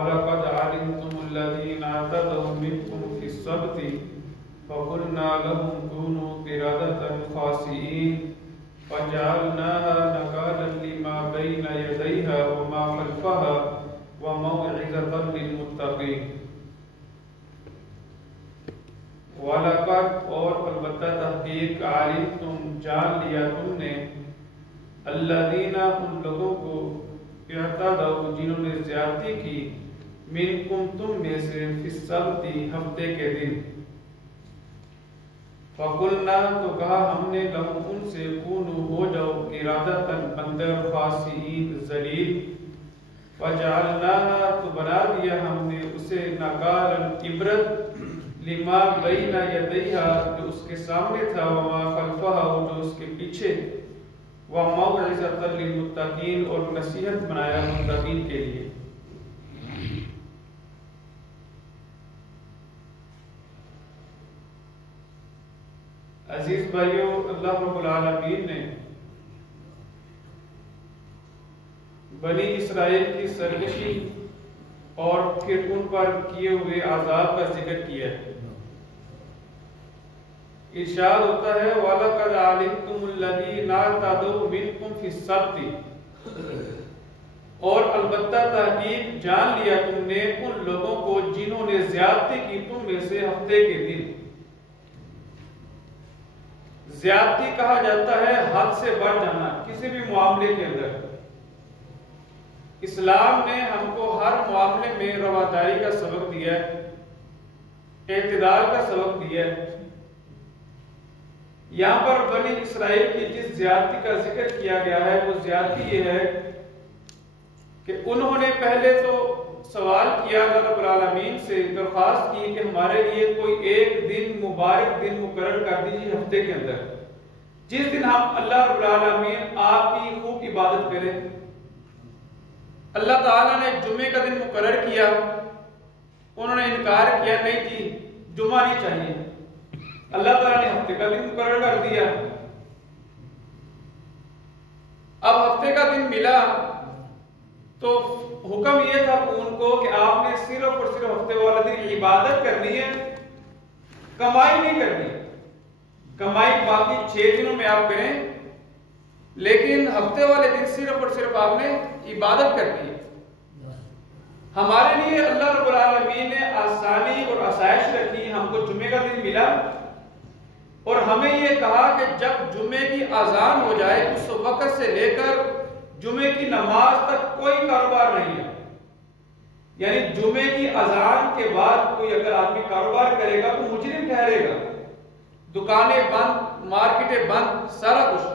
وَلَقَدْ عَلِمْتُمُ الَّذِينَ اعْتَدَوْا مِنْكُمْ فِي السَّبْتِ فَقُلْنَا لَهُمْ كُونُوا قِرَدَةً خَاسِئِينَ فَجَعَلْنَاهَا نَكَالًا لِمَا بَيْنَ يَدَيْهَا وَمَا خَلْفَهَا وَمَوْعِظَةً لِلْمُتَّقِينَ۔ وَلَقَدْ اور البتہ تحقیق عَلِمْتُم جان لیا تم نے الَّذِينَ ان لوگوں کو اعتدوا جنہوں نے زیادتی کی منکم تم میں سے فی السبت ہفتے کے دن فقلنا تو کہا ہم نے لہم ان سے کونو ہو جاؤ قرادۃ بندر خاسئین ذلیل فجعلناها تو بنا دیا ہم نے اسے نکالا عبرت لما بین یدیہا جو اس کے سامنے تھا وما خلفہا جو اس کے پیچھے وَمَوْعِظَةً لِلْمُتَّقِينَ اور نصیحت بنایا متقین کے لیے۔ عزیز بھائیو، اللہ رب العالمین نے بنی اسرائیل کی سرکشی اور پھر ان پر کیے ہوئے عذاب کا ذکر کیا ہے۔ ارشاد ہوتا ہے وَلَقَدْ عَلِمْتُمُ الَّذِينَ اعْتَدَوْا مِنْكُمْ فِي السَّبْتِ اور البتہ تحقیق جان لیا تم نے ان لوگوں کو جنہوں نے زیادتی کی تم میں سے ہفتے کے دن۔ زیادتی کہا جاتا ہے حد سے بڑھ جانا کسی بھی معاملے کے اندر۔ اسلام نے ہم کو ہر معاملے میں رواداری کا سبق دیا ہے، اعتدال کا سبق دیا ہے۔ یہاں پر بنی اسرائیل کی جس زیادتی کا ذکر کیا گیا ہے وہ زیادتی یہ ہے کہ انہوں نے پہلے تو سوال کیا اللہ رب العالمین سے، درخواست کی کہ ہمارے لیے کوئی ایک دن مبارک دن مقرر کر دیجیے ہفتے کے اندر جس دن ہم اللہ رب العالمین آپ کی خوب عبادت کریں۔ اللہ تعالیٰ نے جمعے کا دن مقرر کیا، انہوں نے انکار کیا نہیں جی جمعہ نہیں چاہیے، اللہ تعالیٰ نے ہفتے کا دن مقرر کر دیا۔ اب ہفتے کا دن ملا تو حکم یہ تھا ان کو کہ آپ نے صرف اور صرف ہفتے والا دن عبادت کرنی ہے، کمائی نہیں کرنی۔ کمائی باقی 6 دنوں میں آپ کریں، لیکن ہفتے والے دن صرف اور صرف آپ نے عبادت کرنی ہے۔ ہمارے لیے اللہ رب العالمین نے آسانی اور آسائش رکھی، ہم کو جمعے کا دن ملا اور ہمیں یہ کہا کہ جب جمعے کی اذان ہو جائے اس وقت سے لے کر جمعے کی نماز تک کوئی کاروبار نہیں ہے۔ یعنی جمعے کی اذان کے بعد کوئی اگر آدمی کاروبار کرے گا تو مجرم ٹھہرے گا، دکانیں بند، مارکیٹیں بند، سارا کچھ۔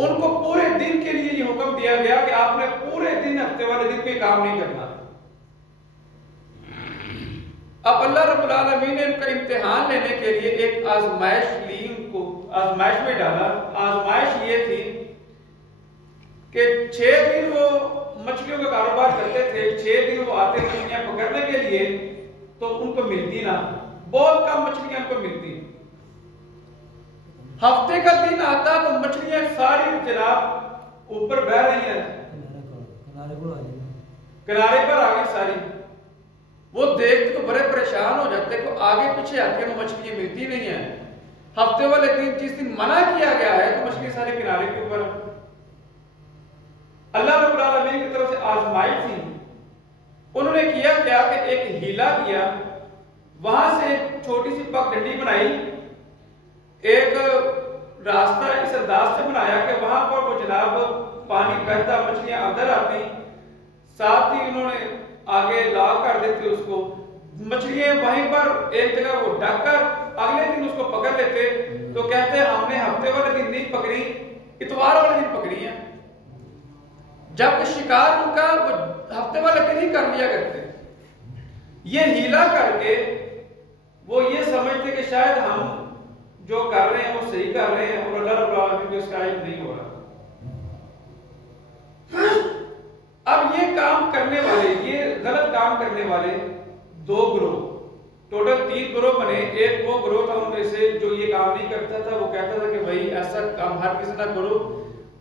ان کو پورے دن کے لیے یہ حکم دیا گیا کہ آپ نے پورے دن ہفتے والے دن کوئی کام نہیں کرنا۔ اب اللہ رب العالمین نے ان کا امتحان لینے کے لیے ایک آزمائش لی، ان کو آزمائش میں ڈالا۔ آزمائش یہ تھی کہ 6 دن وہ مچھلیوں کا کاروبار کرتے تھے، 6 دن وہ آتے مچھلیاں پکڑنے کے لیے تو ان کو ملتی نہ، بہت کم مچھلیاں ان کو ملتی۔ ہفتے کا دن آتا تو مچھلیاں ساری جناب اوپر بہ رہی ہیں، کنارے پر آ گئی ساری۔ وہ دیکھ تو بڑے پریشان ہو جاتے کہ آگے پیچھے آتے ہیں وہ مچھلیاں ملتی نہیں ہیں۔ ہفتے والے دن جس دن منع کیا گیا ہے تو مچھلی سارے کنارے کے اوپر۔ اللہ رب العالمین کی طرف سے آزمائش تھی، انہوں نے کیا کہ ایک ہیلا کیا، وہاں سے ایک چھوٹی سی پگ ڈنڈی بنائی، ایک راستہ اس انداز سے بنایا کہ وہاں پر وہ جناب پانی بہتا، مچھلیاں اندر آتی، ساتھ ہی انہوں نے آگے لاگ کر دیتے اس کو، مچھلیاں وہیں پر ایک جگہ وہ ڈھک کر اگلے دن اس کو پکڑ لیتے تو کہتے ہم نے ہفتے والے دن نہیں پکڑی، اتوار والے دن پکڑی ہیں۔ جبکہ شکار ان کا وہ ہفتے والے دن ہی کر لیا کرتے۔ یہ ہیلا کر کے وہ یہ سمجھتے کہ شاید ہم جو کر رہے ہیں وہ صحیح کر رہے ہیں اور اللہ رب العالمین کو اس کا علم نہیں ہو رہا۔ اب یہ کام کرنے والے، یہ غلط کام کرنے والے 2 گروہ، ٹوٹل 3 گروہ بنے۔ ایک وہ گروہ تھا ان میں سے جو یہ کام نہیں کرتا تھا، وہ کہتا تھا کہ بھائی ایسا کام ہر کسی نہ کرو،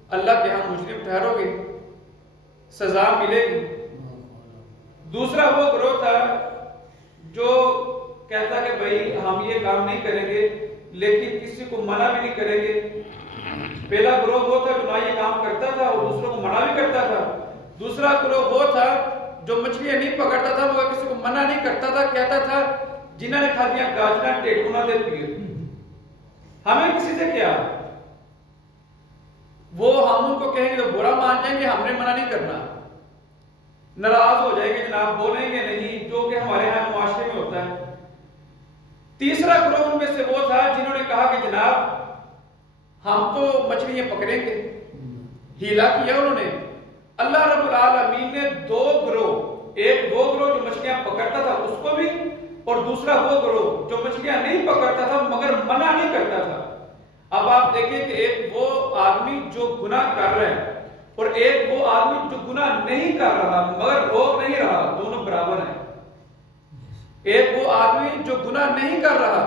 اللہ کے ہاں مجرم ٹھہرو گے، سزا ملے گی۔ دوسرا وہ گروہ تھا جو کہتا کہ بھائی ہم یہ کام نہیں کریں گے لیکن کسی کو منع بھی نہیں کریں گے. پہلا گروہ وہ تھا جو نہ یہ کام کرتا تھا اور دوسروں کو منع بھی کرتا تھا. دوسرا گروہ وہ تھا جو مچھلیاں نہیں پکڑتا تھا مگر کسی کو منع نہیں کرتا تھا, کہتا تھا جنہوں نے کھا دیا گاجنا ٹیٹونا دے پیے, ہمیں کسی سے کیا, وہ ہم ان کو کہیں گے تو برا مان جائیں گے, ہم نے منع نہیں کرنا, ناراض ہو جائیں گے جناب, بولیں گے نہیں, جو کہ ہمارے ہاں معاشرے میں ہوتا ہے. تیسرا گروہ ان میں سے وہ تھا جنہوں نے کہا کہ جناب ہم تو مچھلیاں پکڑیں گے, ہیلا کیا انہوں نے. اللہ رب العالمین نے دو گروہ, ایک وہ گروہ جو مچھلیاں پکڑتا تھا اس کو بھی, اور دوسرا وہ گروہ جو مچھلیاں نہیں پکڑتا تھا مگر منع نہیں کرتا تھا. اب آپ دیکھیں کہ ایک وہ آدمی جو گناہ کر رہا ہے اور ایک وہ آدمی جو گناہ نہیں کر رہا مگر روک نہیں رہا, دونوں برابر ہیں. ایک وہ آدمی جو گناہ نہیں کر رہا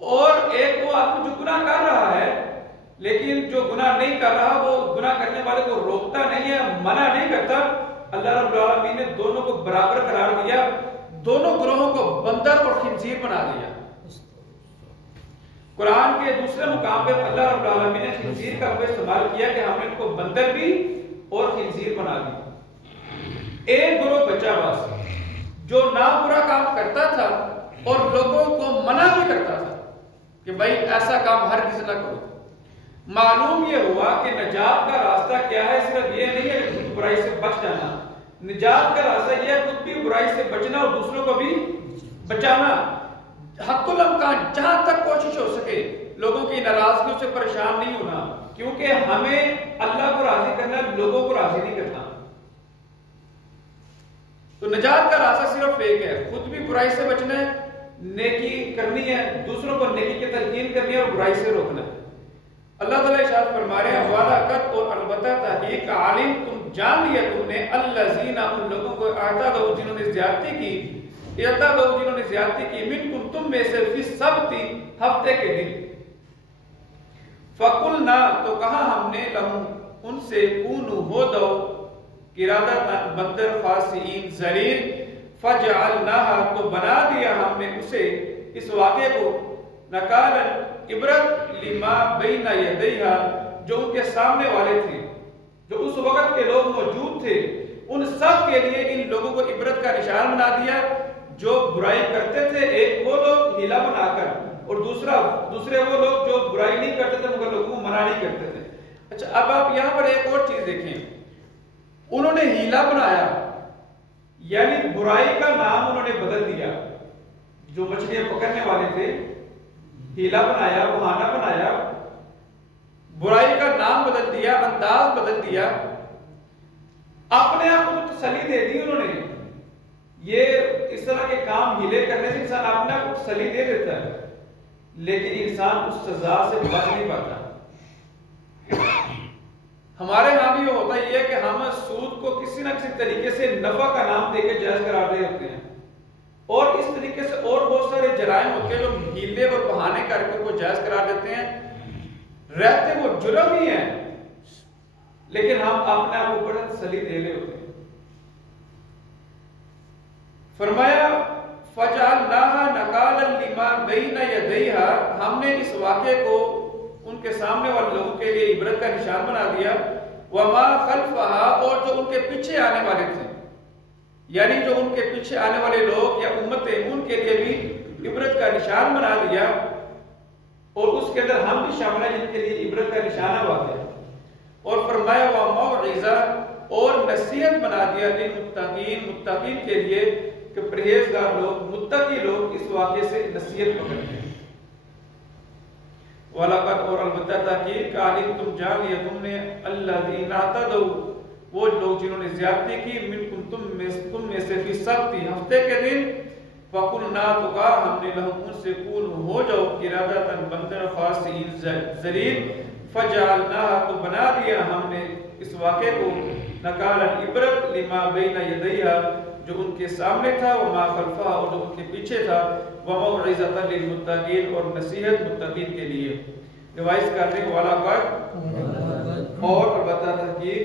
اور ایک وہ آدمی جو گناہ کر رہا ہے, لیکن جو گناہ نہیں کر رہا وہ گناہ کرنے والے کو روکتا نہیں ہے, منع نہیں کرتا. اللہ رب العالمین نے دونوں کو برابر قرار دیا, دونوں گروہوں کو بندر اور خنزیر بنا دیا. قرآن کے دوسرے مقام پہ اللہ رب العالمین نے خنزیر کا لفظ استعمال کیا کہ ہم نے ان کو بندر بھی اور خنزیر بنا دیا. ایک گروہ بچہ بس جو نہ برا کام کرتا تھا اور لوگوں کو منع بھی کرتا تھا کہ بھائی ایسا کام ہرگز نہ کرو. معلوم یہ ہوا کہ نجات کا راستہ کیا ہے, صرف یہ نہیں ہے کہ خود برائی سے بچ جانا, نجات کا راستہ یہ ہے خود بھی برائی سے بچنا اور دوسروں کو بھی بچانا. حق الامکان جہاں تک کوشش ہو سکے لوگوں کی ناراضگیوں سے پریشان نہیں ہونا, کیونکہ ہمیں اللہ کو راضی کرنا, لوگوں کو راضی نہیں کرنا. تو نجات کا راستہ صرف ایک ہے, خود بھی برائی سے بچنا ہے, نیکی کرنی ہے, دوسروں کو نیکی کی تلقین کرنی ہے اور برائی سے روکنا ہے. اللہ تعالیٰ ارشاد فرما رہے ہیں وَلَقَدْ اور البتہ تحقیق عالم تم جان لیا تم نے الَّذِينَ ان لوگوں کو اعتدوا جنہوں نے زیادتی کی منکم تم میں سے فی السبت ہفتے کے دن. فَقُلْنَا تو کہا ہم نے لہم ان سے کونوا ہو دو قرادۃ بندر خاسئین ذلیل فجعلناها تو بنا دیا ہم نے اسے اس واقعے کو نکالا عبرت لما بین یدیہا جو ان کے سامنے والے تھے, جو اس وقت کے لوگ موجود تھے, ان سب کے لیے ان لوگوں کو عبرت کا نشان بنا دیا جو برائی کرتے تھے. ایک وہ لوگ ہیلا بنا کر اور دوسرے وہ لوگ جو برائی نہیں کرتے تھے مگر لوگوں کو منع نہیں کرتے تھے. اچھا اب آپ یہاں پر ایک اور چیز دیکھیں, انہوں نے ہیلا بنایا یعنی برائی کا نام انہوں نے بدل دیا. جو مچھلیاں پکڑنے والے تھے ہیلا بنایا, بہانہ بنایا, برائی کا نام بدل دیا, انداز بدل دیا, اپنے آپ کو تسلی دے دی انہوں نے. یہ اس طرح کے کام ہیلے کرنے سے انسان اپنے آپ کو تسلی دے دیتا ہے لیکن انسان اس سزا سے بچ نہیں پاتا. ہمارے ہاں بھی ہوتا یہ ہے کہ ہم سود کو کسی نہ کسی طریقے سے نفع کا نام دے کے جائز قرار دے ہوتے ہیں, اور اس طریقے سے اور بہت سارے جرائم ہوتے ہیں جو ہیلے اور بہانے کر کے کو جائز قرار دیتے ہیں. رہتے وہ جرم ہی ہیں لیکن ہم اپنے آپ کو بڑا تسلی دے لے ہوتے ہیں. فرمایا فجعلناها نکالا لما بین یدیہا ہم نے اس واقعے کو ان کے سامنے والے لوگوں کے لیے عبرت کا نشان بنا دیا. وما خلفها اور جو ان کے پیچھے آنے والے تھے یعنی جو ان کے پیچھے آنے والے لوگ یا امتیں ان کے لیے بھی عبرت کا نشان بنا دیا, اور اس کے اندر ہم بھی شامل ہیں جن کے لیے عبرت کا نشانہ واقع ہے. اور فرمایا وموعظہ اور نصیحت بنا دیا للمتقین متقین کے لیے کہ پرہیزگار لوگ متقی لوگ اس واقعے سے نصیحت پکڑتے ہیں. وَلَقَدْ اور البتہ تحقیق عالم تم جان لیا تم نے الَّذِينَ اعْتَدَوْا وہ لوگ جنہوں نے زیادتی کی منکم تم میں سے فی السبت ہفتے کے دن. فَقُلْنَا تو کہا ہم نے لہم ان سے کونوا ہو جاؤ قرادۃ بندر خاسئین ذلیل فجعلناها تو بنا دیا ہم نے اس واقعے کو نکالا عبرت لما بین یدیہا جو ان کے سامنے تھا, وما خلفہا اور جو ان کے پیچھے تھا, وموعظۃ للمتقین اور نصیحت متقین کے لیے. ریوائز کرنے والا وقت اور البتہ تحقیق